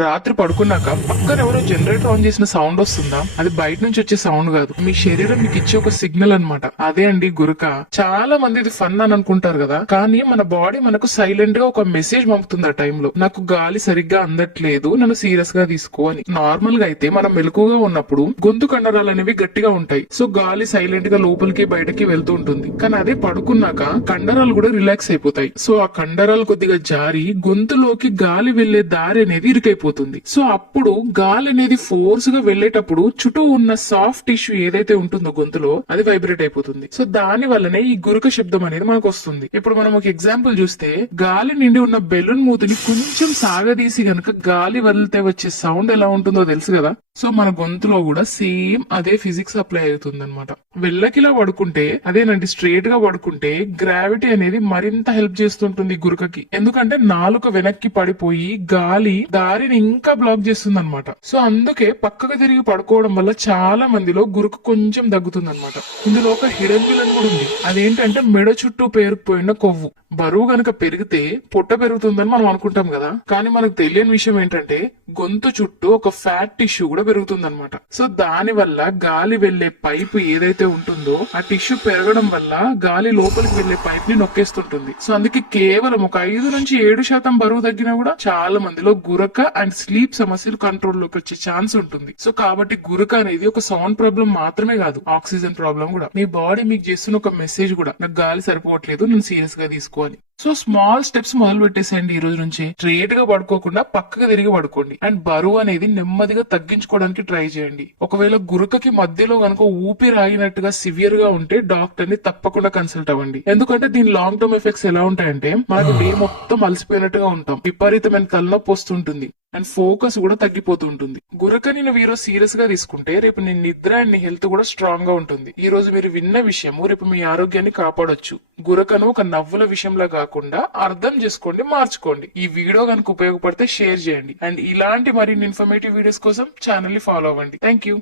రాత్రి పడుకున్నాక పక్కన ఎవరో జనరేటర్ ఆన్ చేసిన సౌండ్ వస్తుందా? అది బయట నుంచి వచ్చే సౌండ్ కాదు, మీ శరీరం మీకు ఇచ్చే ఒక సిగ్నల్ అన్నమాట. అదే అండి గురక. చాలా మంది ఇది ఫన్ అని అనుకుంటారు కదా, కానీ మన బాడీ మనకు సైలెంట్ గా ఒక మెసేజ్ పంపుతుంది ఆ టైంలో. నాకు గాలి సరిగ్గా అందట్లేదు, నన్ను సీరియస్ గా తీసుకో అని. నార్మల్ గా అయితే మనం మెలకుగా ఉన్నప్పుడు గొంతు కండరాలు అనేవి గట్టిగా ఉంటాయి, సో గాలి సైలెంట్ గా లోపలికి బయటకి వెళ్తూ ఉంటుంది. కానీ అదే పడుకున్నాక కండరాలు కూడా రిలాక్స్ అయిపోతాయి. సో ఆ కండరాలు కొద్దిగా జారి గొంతులోకి గాలి వెళ్లే దారి అనేది ఇరుకైపోతుంది. సో అప్పుడు గాలి అనేది ఫోర్స్ గా వెళ్లేటప్పుడు చుట్టూ ఉన్న సాఫ్ట్ టిష్యూ ఏదైతే ఉంటుందో గొంతులో అది వైబ్రేట్ అయిపోతుంది. సో దాని వల్లనే ఈ గురక శబ్దం అనేది మనకు వస్తుంది. ఇప్పుడు మనం ఒక ఎగ్జాంపుల్ చూస్తే, గాలి నిండి ఉన్న బెలూన్ మూతిని కొంచెం సాగదీసి గనక గాలి వదిలితే వచ్చే సౌండ్ ఎలా ఉంటుందో తెలుసు కదా. సో మన గొంతులో కూడా సేమ్ అదే ఫిజిక్స్ అప్లై అవుతుంది అనమాట. వెళ్ళకిలా పడుకుంటే, అదేనండి స్ట్రేట్ గా పడుకుంటే గ్రావిటీ అనేది మరింత హెల్ప్ చేస్తుంటుంది గురకకి. ఎందుకంటే నాలుక వెనక్కి పడిపోయి గాలి దారిని ఇంకా బ్లాక్ చేస్తుంది అనమాట. సో అందుకే పక్కకు తిరిగి పడుకోవడం వల్ల చాలా మందిలో గురక కొంచెం తగ్గుతుంది అనమాట. ఇందులో ఒక హిడెన్ విలన్ కూడా ఉంది. అదేంటంటే మెడ చుట్టూ పేరుకుపోయిన కొవ్వు. బరువు గనక పెరిగితే పొట్ట పెరుగుతుందని మనం అనుకుంటాం కదా, కానీ మనకు తెలియని విషయం ఏంటంటే గొంతు చుట్టూ ఒక ఫ్యాట్ టిష్యూ కూడా పెరుగుతుంది అనమాట. సో దాని వల్ల గాలి వెళ్లే పైపు ఏదైతే ఉంటుందో ఆ టిష్యూ పెరగడం వల్ల గాలి లోపలికి వెళ్లే పైప్ ని నొక్కేస్తుంటుంది. సో అందుకే కేవలం ఒక 5 నుంచి 7% బరువు తగ్గినా కూడా చాలా మందిలో గురక అండ్ స్లీప్ సమస్యలు కంట్రోల్ లోకి వచ్చే ఛాన్స్ ఉంటుంది. సో కాబట్టి గురక అనేది ఒక సౌండ్ ప్రాబ్లం మాత్రమే కాదు, ఆక్సిజన్ ప్రాబ్లం కూడా. మీ బాడీ మీకు చేస్తున్న ఒక మెసేజ్ కూడా, నాకు గాలి సరిపోవట్లేదు, నేను సీరియస్ గా తీసుకో అని. సో స్మాల్ స్టెప్స్ మొదలు పెట్టేసేయండి. ఈ రోజు నుంచి స్ట్రేట్ గా పడుకోకుండా పక్కగా తిరిగి పడుకోండి. అండ్ బరువు అనేది నెమ్మదిగా తగ్గించుకోవడానికి ట్రై చేయండి. ఒకవేళ గురకకి మధ్యలో గనుక ఊపిరి ఆగినట్టుగా సివియర్ గా ఉంటే డాక్టర్ ని తప్పకుండా కన్సల్ట్ అవ్వండి. ఎందుకంటే దీని లాంగ్ టర్మ్ ఎఫెక్ట్స్ ఎలా ఉంటాయంటే, మనకు డే మొత్తం అలసిపోయినట్టుగా ఉంటాం, విపరీతమైన తలనొప్పి వస్తుంటుంది, అండ్ ఫోకస్ కూడా తగ్గిపోతూ ఉంటుంది. గురకని నువ్వు ఈ రోజు సీరియస్ గా తీసుకుంటే రేపు నీ నిద్ర అండ్ నీ హెల్త్ కూడా స్ట్రాంగ్ గా ఉంటుంది. ఈ రోజు మీరు విన్న విషయము రేపు మీ ఆరోగ్యాన్ని కాపాడొచ్చు. గురకను ఒక నవ్వుల విషయంలా కాకుండా అర్థం చేసుకోండి, మార్చుకోండి. ఈ వీడియో కనుక ఉపయోగపడితే షేర్ చేయండి. అండ్ ఇలాంటి మరిన్ని ఇన్ఫర్మేటివ్ వీడియోస్ కోసం ఛానల్ ని ఫాలో అవ్వండి. Thank you.